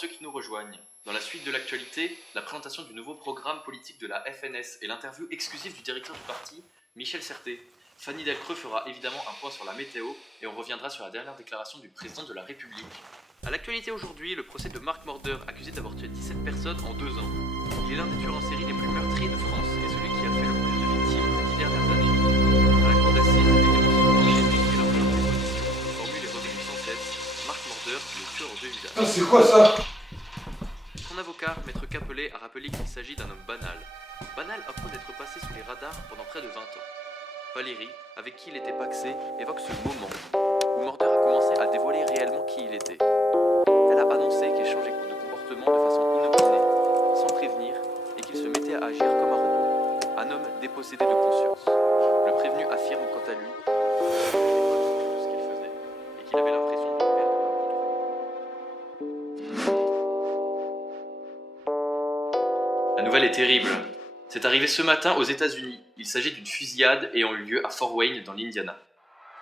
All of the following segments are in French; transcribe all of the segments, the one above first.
ceux qui nous rejoignent. Dans la suite de l'actualité, la présentation du nouveau programme politique de la FNS et l'interview exclusive du directeur du parti, Michel Certé. Fanny Delcreux fera évidemment un point sur la météo et on reviendra sur la dernière déclaration du président de la République. A l'actualité aujourd'hui, le procès de Marc Morder, accusé d'avoir tué 17 personnes en 2 ans. Il est l'un des tueurs en série les plus meurtriers de France et celui qui a fait le plus de victimes ces 10 dernières années. À la cour d'assises, les témoins se sont enchaînés et leur position formule est revenue sans cesse. Marc Morder, le tueur aux 2 visages. Ah, c'est quoi ça? Son avocat, Maître Capelet, a rappelé qu'il s'agit d'un homme banal. Banal à propos d'être passé sous les radars pendant près de 20 ans. Valérie, avec qui il était pacsé, évoque ce moment où Morder a commencé à dévoiler réellement qui il était. Elle a annoncé qu'il changeait de comportement de façon inopinée, sans prévenir, et qu'il se mettait à agir comme un robot, un homme dépossédé de conscience. Le prévenu affirme quant à lui tout ce qu'il faisait, et qu'il avait l'impression de perdre le contrôle. La nouvelle est terrible. C'est arrivé ce matin aux États-Unis. Il s'agit d'une fusillade ayant eu lieu à Fort Wayne dans l'Indiana.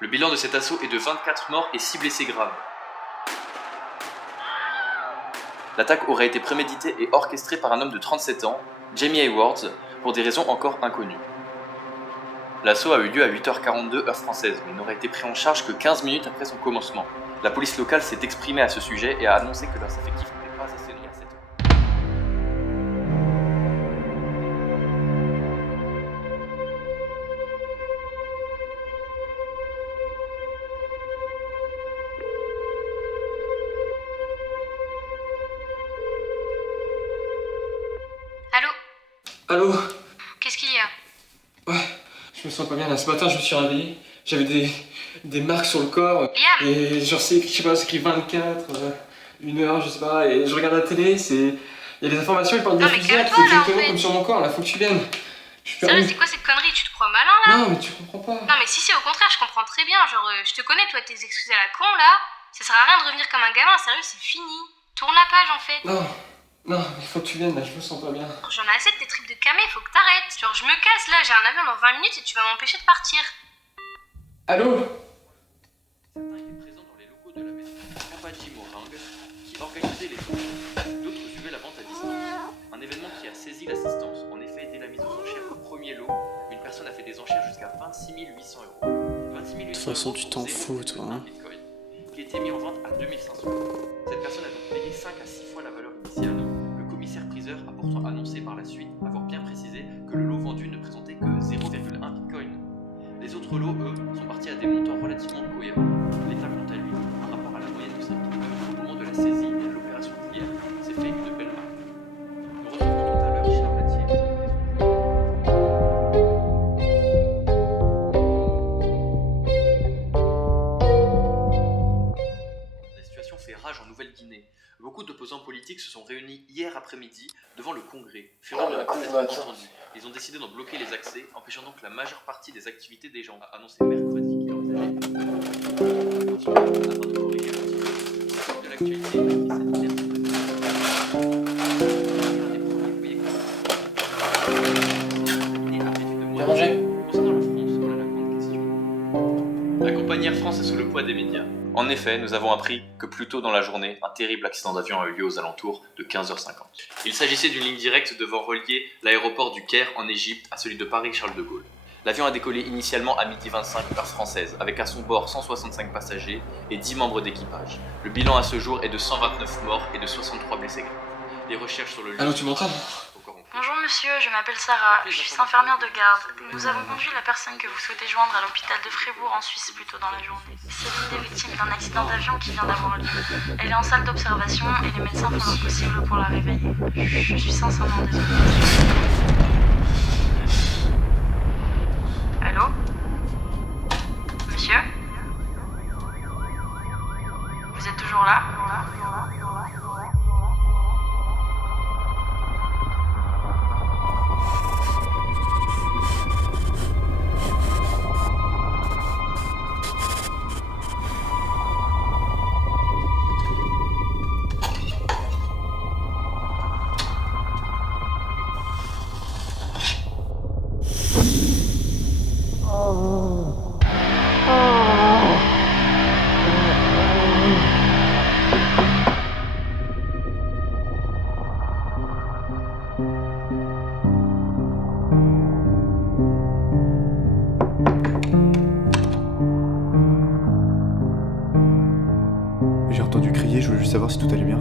Le bilan de cet assaut est de 24 morts et 6 blessés graves. L'attaque aurait été préméditée et orchestrée par un homme de 37 ans, Jamie Haywards, pour des raisons encore inconnues. L'assaut a eu lieu à 8h42 heure française, mais n'aurait été pris en charge que 15 minutes après son commencement. La police locale s'est exprimée à ce sujet et a annoncé que leurs effectifs n'étaient pas assez nombreux à cette heure. Allô? Allô? Qu'est-ce qu'il y a? Ouais, je me sens pas bien là. Ce matin, je me suis réveillé. J'avais des marques sur le corps. Liam! Et genre, je sais pas, c'est écrit 24, 1 heure, je sais pas. Et je regarde la télé, il y a des informations, ils parlent Non, des mais fusillades, calme-toi, c'est là, en exactement fait. comme sur mon corps là, faut que tu viennes. Je suis Sérieux, perdu. c'est quoi cette connerie? Tu te crois malin là? Non, mais tu comprends pas. Non, mais si, au contraire, je comprends très bien. Genre, je te connais, toi, tes excuses à la con là. Ça sert à rien de revenir comme un gamin, sérieux, c'est fini. Tourne la page en fait. Non, non, il faut que tu viennes là, je me sens pas bien. J'en ai assez de tes tripes de camé, faut que t'arrêtes. Genre, je me casse là, j'ai un avion dans 20 minutes et tu vas m'empêcher de partir. Allô? Certains étaient présents dans les locaux de la maison Kabaji Morang qui organisait les ventes. D'autres suivaient la vente à distance. Un événement qui a saisi l'assistance. En effet, dès la mise aux enchères au premier lot, une personne a fait des enchères jusqu'à 26 800 €. 26 800 De toute façon, € tu pour t'en 0,1 fous, toi, hein. Bitcoin, qui était mis en vente à 2500 €. Cette personne a donc payé 5 à 6 fois la valeur initiale. Le commissaire-priseur a pourtant annoncé par la suite avoir bien précisé que le lot vendu ne présentait que 0,1 Bitcoin. Les autres lots, eux, sont partis à des montants relativement cohérents. L'État, quant à lui, par rapport à la moyenne de ses victimes au moment de la saisie et de l'opération d'hier, s'est fait une belle marque. Nous recevrons tout à l'heure Richard Latier. La situation fait rage en Nouvelle-Guinée. Beaucoup d'opposants politiques se sont réunis hier après-midi devant le Congrès. Furent de la peut-être entendu. Ils ont décidé d'en bloquer les accès, empêchant donc la majeure partie des activités des gens. A annoncé mercredi qu'il envisageait afin de corriger le tir. De l'actualité, la crise sanitaire. Concernant la France, voilà la grande question. La compagnie Air France est sous le poids des médias. En effet, nous avons appris que plus tôt dans la journée, un terrible accident d'avion a eu lieu aux alentours de 15h50. Il s'agissait d'une ligne directe devant relier l'aéroport du Caire en Égypte à celui de Paris-Charles de Gaulle. L'avion a décollé initialement à 12h25 heure française, avec à son bord 165 passagers et 10 membres d'équipage. Le bilan à ce jour est de 129 morts et de 63 blessés graves. Les recherches sur le lieu... Allô, tu m'entends? Bonjour monsieur, je m'appelle Sarah, je suis infirmière de garde. Nous avons conduit la personne que vous souhaitez joindre à l'hôpital de Fribourg en Suisse plus tôt dans la journée. C'est l'une des victimes d'un accident d'avion qui vient d'avoir lieu. Elle est en salle d'observation et les médecins font leur possible pour la réveiller. Je suis sincèrement désolée. Allô? Monsieur? Vous êtes toujours là? savoir si tout allait bien.